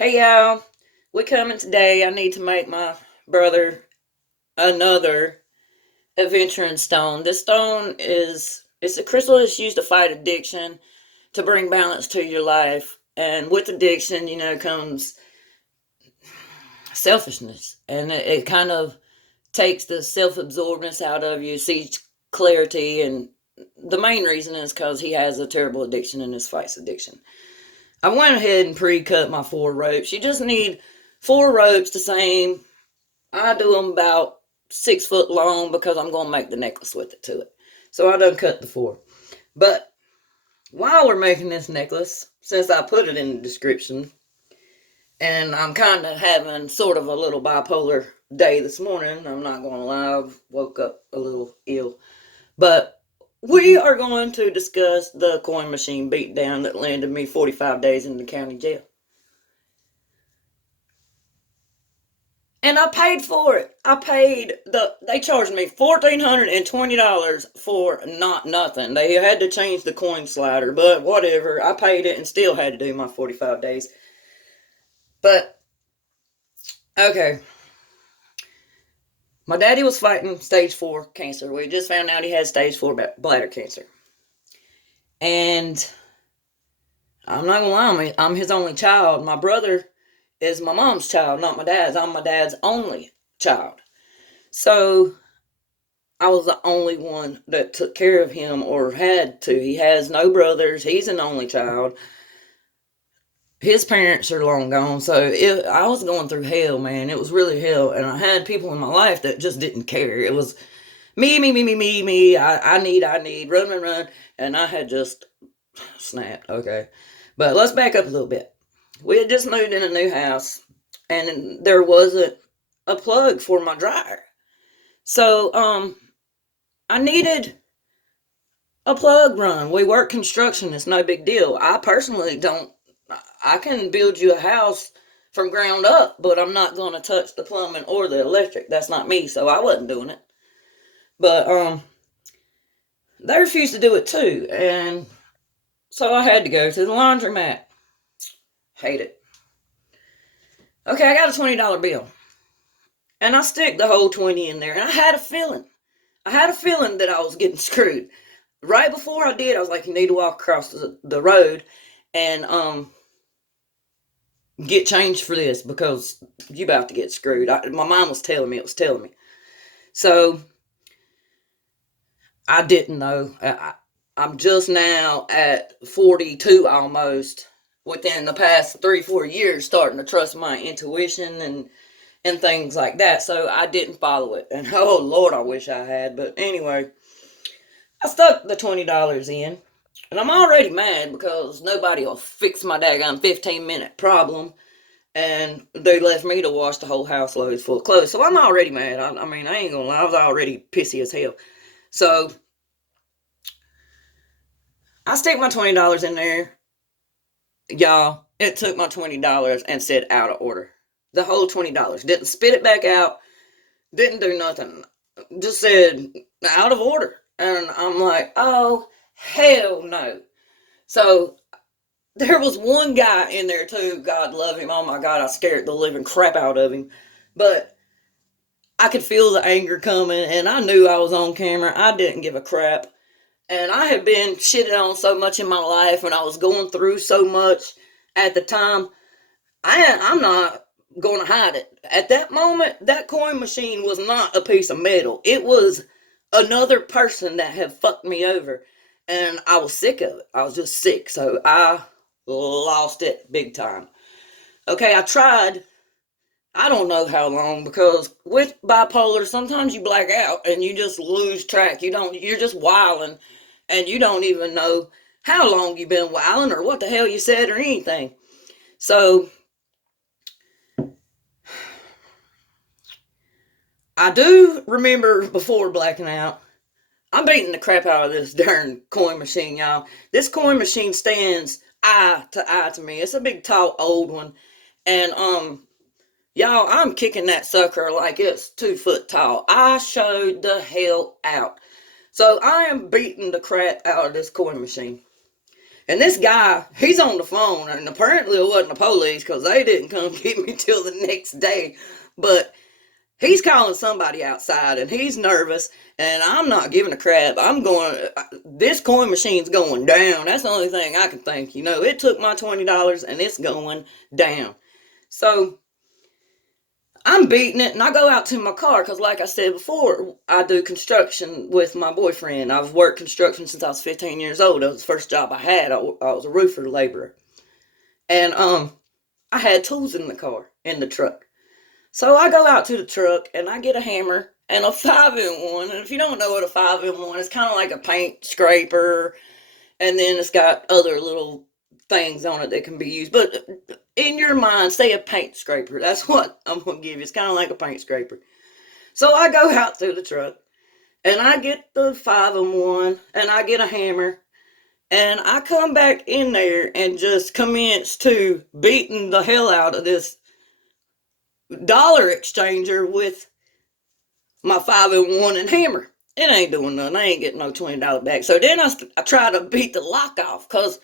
Hey y'all, we coming today. I need to make my brother another aventurine stone. This stone it's a crystal that's used to fight addiction, to bring balance to your life. And with addiction, comes selfishness. And it kind of takes the self-absorbedness out of you, sees clarity. And the main reason is because he has a terrible addiction and this fights addiction. I went ahead and pre-cut my 4 ropes. You just need 4 ropes the same. I do them about 6 foot long because I'm going to make the necklace with it to it. So I done cut the 4. But while we're making this necklace, since I put it in the description, and I'm kind of having sort of a little bipolar day this morning, I'm not going to lie, I woke up a little ill. But we are going to discuss the coin machine beatdown that landed me 45 days in the county jail. And I paid for it. They charged me $1,420 for not nothing. They had to change the coin slider, but whatever. I paid it and still had to do my 45 days. But, okay. My daddy was fighting stage 4 cancer. We just found out he had stage 4 bladder cancer. And I'm not gonna lie, I'm his only child. My brother is my mom's child, not my dad's. I'm my dad's only child. So I was the only one that took care of him or had to. He has no brothers. He's an only child. His parents are long gone. So I was going through hell, man. It was really hell. And I had people in my life that just didn't care. It was me, me, me, me, me, me. I need, run, run, run. And I had just snapped. Okay. But let's back up a little bit. We had just moved in a new house, and there wasn't a plug for my dryer. So, I needed a plug run. We work construction. It's no big deal. I personally don't, I can build you a house from ground up, but I'm not going to touch the plumbing or the electric. That's not me, so I wasn't doing it. But, they refused to do it too, and so I had to go to the laundromat. Hate it. Okay, I got a $20 bill. And I stick the whole 20 in there. And I had a feeling. That I was getting screwed. Right before I did, I was like, you need to walk across the road and get changed for this because you about to get screwed. My mom was telling me. So I didn't know. I'm just now at 42 almost, within the past 3-4 years, starting to trust my intuition and things like that. So I didn't follow it. And oh Lord, I wish I had. But anyway, I stuck the $20 in. And I'm already mad because nobody will fix my daggone 15-minute problem. And they left me to wash the whole house loads full of clothes. So I'm already mad. I mean, I ain't gonna lie, I was already pissy as hell. So I stick my $20 in there. Y'all, it took my $20 and said out of order. The whole $20. Didn't spit it back out. Didn't do nothing. Just said out of order. And I'm like, oh, hell no. So there was one guy in there too. God love him. Oh my God, I scared the living crap out of him. But I could feel the anger coming, and I knew I was on camera. I didn't give a crap. And I had been shitted on so much in my life, and I was going through so much at the time. I'm not going to hide it. At that moment, that coin machine was not a piece of metal. It was another person that had fucked me over. And I was sick of it. I was just sick. So I lost it big time. Okay, I tried. I don't know how long, because with bipolar, sometimes you black out and you just lose track. You're just wilding, and you don't even know how long you've been wilding or what the hell you said or anything. So I do remember before blacking out, I'm beating the crap out of this darn coin machine, y'all. This coin machine stands eye to me. It's a big, tall, old one. And, y'all, I'm kicking that sucker like it's 2 foot tall. I showed the hell out. So I am beating the crap out of this coin machine. And this guy, he's on the phone, and apparently it wasn't the police because they didn't come get me till the next day. But he's calling somebody outside, and he's nervous, and I'm not giving a crap. I'm going, this coin machine's going down. That's the only thing I can think. It took my $20, and it's going down. So I'm beating it, and I go out to my car because, like I said before, I do construction with my boyfriend. I've worked construction since I was 15 years old. That was the first job I had. I was a roofer laborer. And I had tools in the car, in the truck. So I go out to the truck, and I get a hammer and a 5-in-1. And if you don't know what a 5-in-1 is, kind of like a paint scraper. And then it's got other little things on it that can be used. But in your mind, say a paint scraper. That's what I'm going to give you. It's kind of like a paint scraper. So I go out to the truck, and I get the 5-in-1, and I get a hammer, and I come back in there and just commence to beating the hell out of this dollar exchanger with my 5-in-1 and hammer. It ain't doing nothing. I ain't getting no $20 back. So then I try to beat the lock off because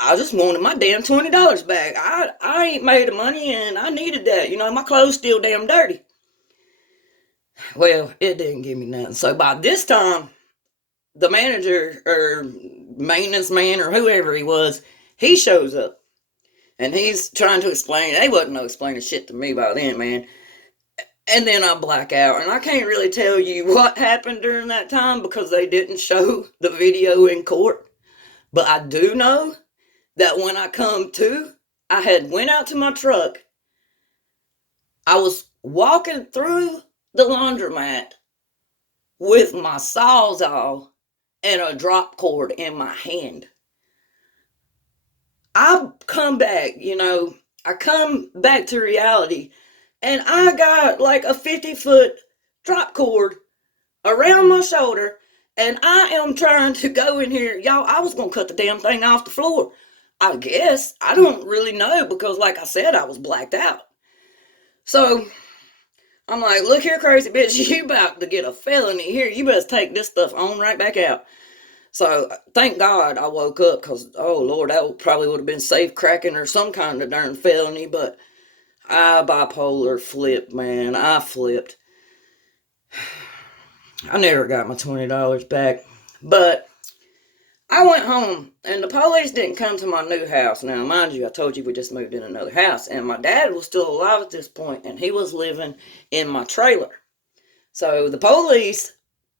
I just wanted my damn $20 back. I ain't made the money, and I needed that. My clothes still damn dirty. Well, it didn't give me nothing. So by this time, the manager or maintenance man or whoever he was, he shows up. And he's trying to explain. They wasn't no explaining shit to me by then, man. And then I black out. And I can't really tell you what happened during that time because they didn't show the video in court. But I do know that when I come to, I had went out to my truck. I was walking through the laundromat with my Sawzall and a drop cord in my hand. I come back, I come back to reality, and I got like a 50-foot drop cord around my shoulder, and I am trying to go in here. Y'all, I was going to cut the damn thing off the floor. I guess. I don't really know because, like I said, I was blacked out. So I'm like, look here, crazy bitch, you about to get a felony here. You better take this stuff on right back out. So thank God I woke up because, oh, Lord, that probably would have been safe cracking or some kind of darn felony. But I bipolar flipped, man. I flipped. I never got my $20 back. But I went home, and the police didn't come to my new house. Now, mind you, I told you we just moved in another house. And my dad was still alive at this point, and he was living in my trailer. So the police,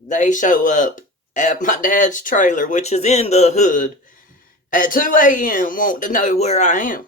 they show up at my dad's trailer, which is in the hood, at 2 a.m. wanting to know where I am.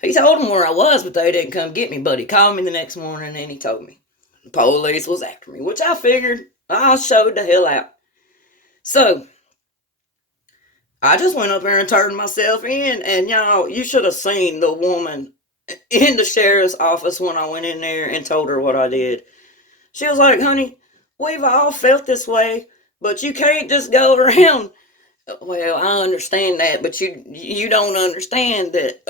He told them where I was, but they didn't come get me. But he called me the next morning and he told me the police was after me, which I figured I showed the hell out. So I just went up there and turned myself in, and y'all, you should have seen the woman in the sheriff's office when I went in there and told her what I did. She was like, honey, we've all felt this way, but you can't just go around. Well, I understand that, but you don't understand that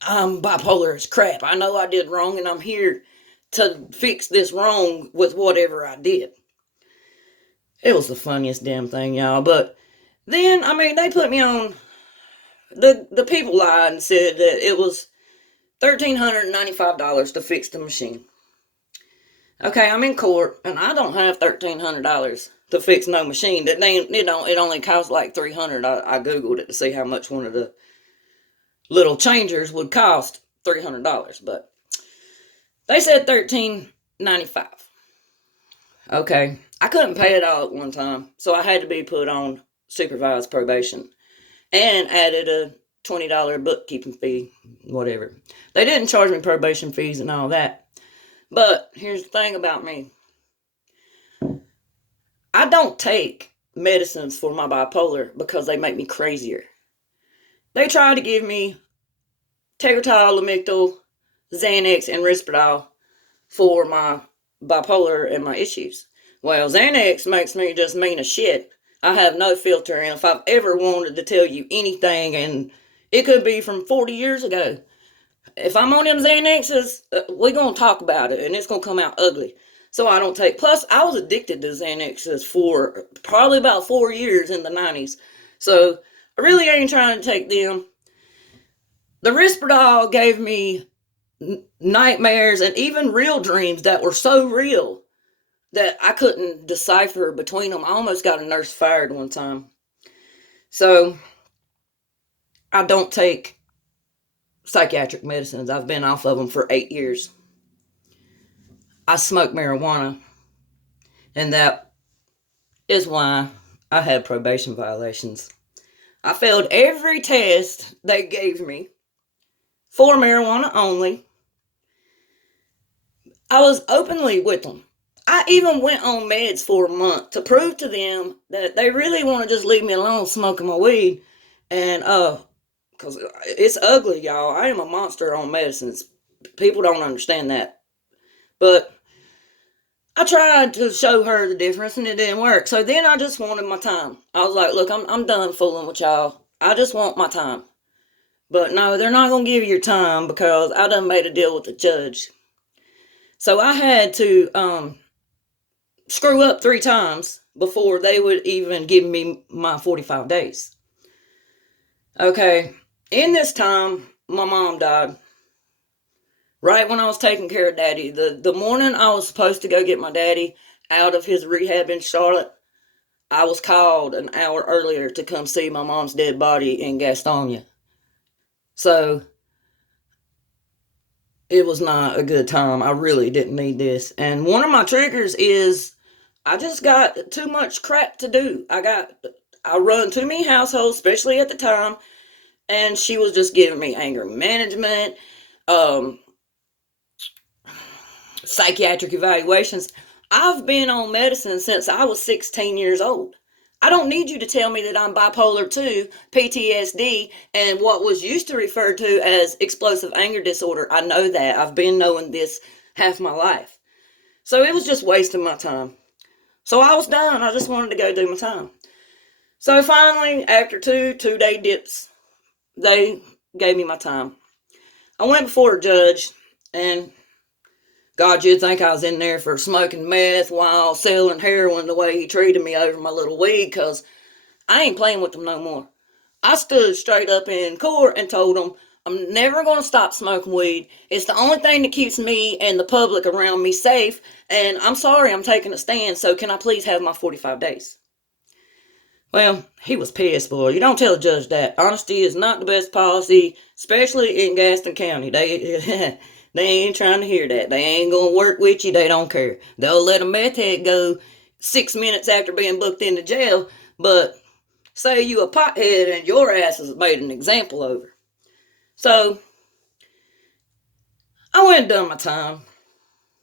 I'm bipolar as crap. I know I did wrong, and I'm here to fix this wrong with whatever I did. It was the funniest damn thing, y'all. But then, they put me on. The people lied and said that it was $1,395 to fix the machine. Okay, I'm in court, and I don't have $1,300 to fix no machine. It only costs like $300. I googled it to see how much one of the little changers would cost. $300, but they said $1,395. Okay, I couldn't pay it all at one time, so I had to be put on supervised probation and added a $20 bookkeeping fee, whatever. They didn't charge me probation fees and all that. But here's the thing about me. I don't take medicines for my bipolar because they make me crazier. They try to give me Tegretol, Lamictal, Xanax, and Risperdal for my bipolar and my issues. Well, Xanax makes me just mean as shit. I have no filter, and if I've ever wanted to tell you anything, and it could be from 40 years ago, if I'm on them Xanaxes, we're going to talk about it, and it's going to come out ugly. So I don't take. Plus, I was addicted to Xanaxes for probably about 4 years in the 90s. So I really ain't trying to take them. The Risperdal gave me nightmares and even real dreams that were so real that I couldn't decipher between them. I almost got a nurse fired one time. So I don't take psychiatric medicines. I've been off of them for 8 years. I smoke marijuana, and that is why I had probation violations. I failed every test they gave me for marijuana only. I was openly with them. I even went on meds for a month to prove to them that they really want to just leave me alone smoking my weed. And, because it's ugly, y'all. I am a monster on medicines. People don't understand that. But I tried to show her the difference and it didn't work. So then I just wanted my time. I was like, look, I'm done fooling with y'all. I just want my time. But no, they're not going to give you your time because I done made a deal with the judge. So I had to screw up 3 times before they would even give me my 45 days. Okay, in this time, my mom died. Right when I was taking care of Daddy. The morning I was supposed to go get my daddy out of his rehab in Charlotte, I was called an hour earlier to come see my mom's dead body in Gastonia. So it was not a good time. I really didn't need this. And one of my triggers is I just got too much crap to do. I run too many households, especially at the time, and she was just giving me anger management, um, psychiatric evaluations. I've been on medicine since I was 16 years old. I don't need you to tell me that I'm bipolar 2, PTSD, and what was used to referred to as explosive anger disorder. I know that. I've been knowing this half my life. So it was just wasting my time. So I was done. I just wanted to go do my time. So finally, after two-day dips, they gave me my time. I went before a judge, and God, you'd think I was in there for smoking meth while selling heroin the way he treated me over my little weed, because I ain't playing with them no more. I stood straight up in court and told them I'm never going to stop smoking weed. It's the only thing that keeps me and the public around me safe, and I'm sorry I'm taking a stand, so can I please have my 45 days? Well, he was pissed, boy. You don't tell a judge that. Honesty is not the best policy, especially in Gaston County. They they ain't trying to hear that. They ain't gonna work with you. They don't care. They'll let a meth head go 6 minutes after being booked into jail, but say you a pothead and your ass is made an example over. So I went and done my time.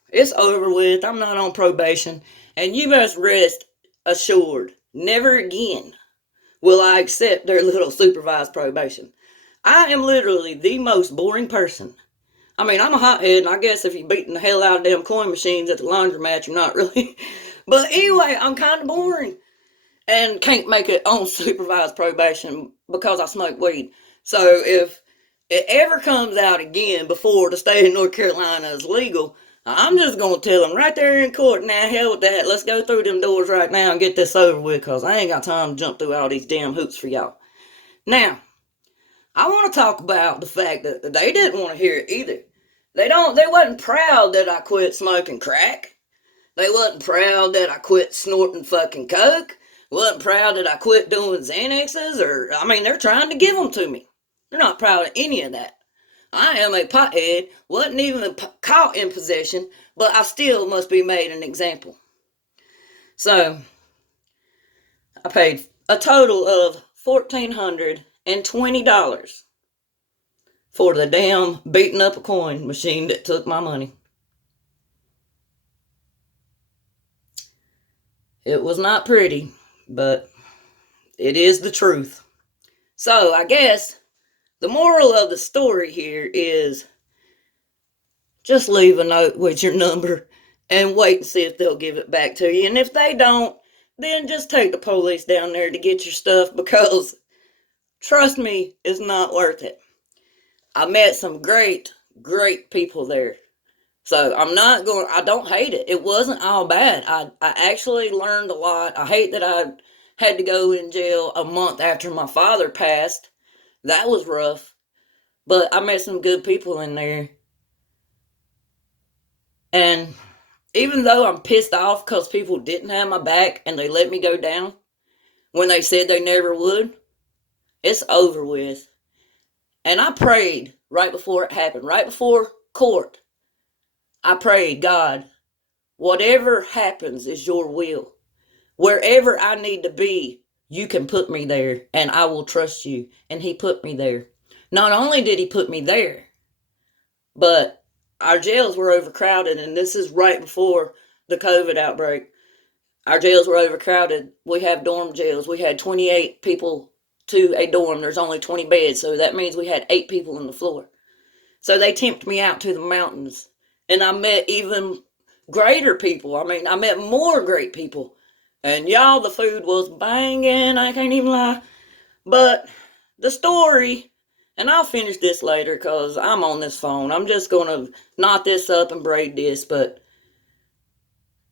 It's over with. I'm not on probation, and you must rest assured. Never again will I accept their little supervised probation. I am literally the most boring person. I mean, I'm a hothead, and I guess if you're beating the hell out of them coin machines at the laundromat, you're not really. But anyway, I'm kind of boring and can't make it on supervised probation because I smoke weed. So if it ever comes out again before the state of North Carolina is legal, I'm just going to tell them right there in court, now, hell with that. Let's go through them doors right now and get this over with, because I ain't got time to jump through all these damn hoops for y'all. Now, I want to talk about the fact that they didn't want to hear it either. They wasn't proud that I quit smoking crack. They wasn't proud that I quit snorting fucking coke. Wasn't proud that I quit doing Xanaxes, they're trying to give them to me. They're not proud of any of that. I am a pothead, wasn't even caught in possession, but I still must be made an example. So, I paid a total of $1,420 for the damn beating up a coin machine that took my money. It was not pretty, but it is the truth. So, I guess the moral of the story here is just leave a note with your number and wait and see if they'll give it back to you. And if they don't, then just take the police down there to get your stuff, because trust me, it's not worth it. I met some great, great people there. So I don't hate it. It wasn't all bad. I actually learned a lot. I hate that I had to go in jail a month after my father passed. That was rough. But I met some good people in there. And even though I'm pissed off because people didn't have my back and they let me go down when they said they never would, it's over with. And I prayed right before it happened, right before court. I prayed, God, whatever happens is your will. Wherever I need to be, you can put me there and I will trust you. And he put me there. Not only did he put me there, but our jails were overcrowded, and this is right before the COVID outbreak. Our jails were overcrowded. We have dorm jails. We had 28 people to a dorm. There's only 20 beds, so that means we had 8 people on the floor. So they tempted me out to the mountains, and I met even greater people. I mean, I met more great people. And y'all, the food was banging. I can't even lie. But the story, and I'll finish this later because I'm on this phone. I'm just going to knot this up and braid this. But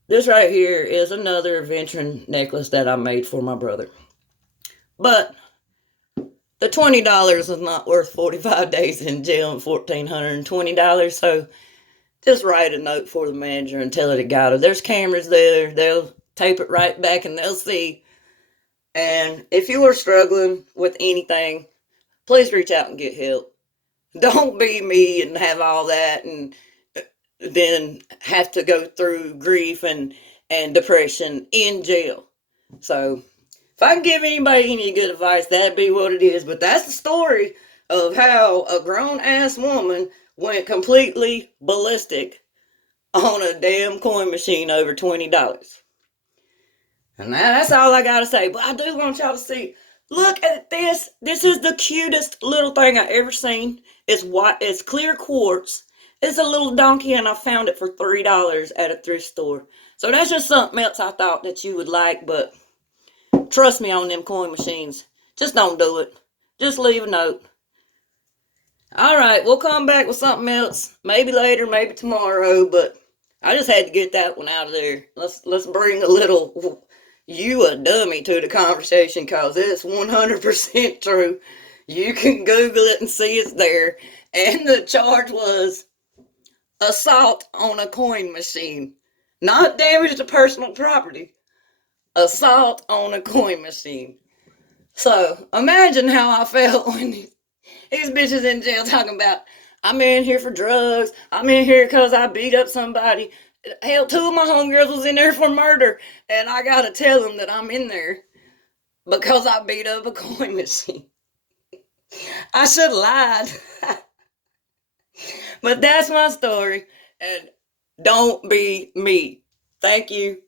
this right here is another aventurine necklace that I made for my brother. But the $20 is not worth 45 days in jail and $1,420. So just write a note for the manager and tell it it got it. There's cameras there. They'll tape it right back and they'll see. And if you are struggling with anything, please reach out and get help. Don't be me and have all that and then have to go through grief and depression in jail. So if I can give anybody any good advice, that'd be what it is. But that's the story of how a grown ass woman went completely ballistic on a damn coin machine over $20. And that's all I gotta say. But I do want y'all to see. Look at this. This is the cutest little thing I ever seen. It's white. It's clear quartz. It's a little donkey, and I found it for $3 at a thrift store. So that's just something else I thought that you would like. But trust me on them coin machines. Just don't do it. Just leave a note. All right, we'll come back with something else. Maybe later, maybe tomorrow. But I just had to get that one out of there. Let's bring a little you a dummy to the conversation because it's 100% true. You can Google it and see it's there. And the charge was assault on a coin machine, not damage to personal property. Assault on a coin machine. So imagine how I felt when these bitches in jail talking about, I'm in here for drugs. I'm in here because I beat up somebody. Hell, 2 of my homegirls was in there for murder. And I gotta tell them that I'm in there because I beat up a coin machine. I should have lied. But that's my story. And don't be me. Thank you.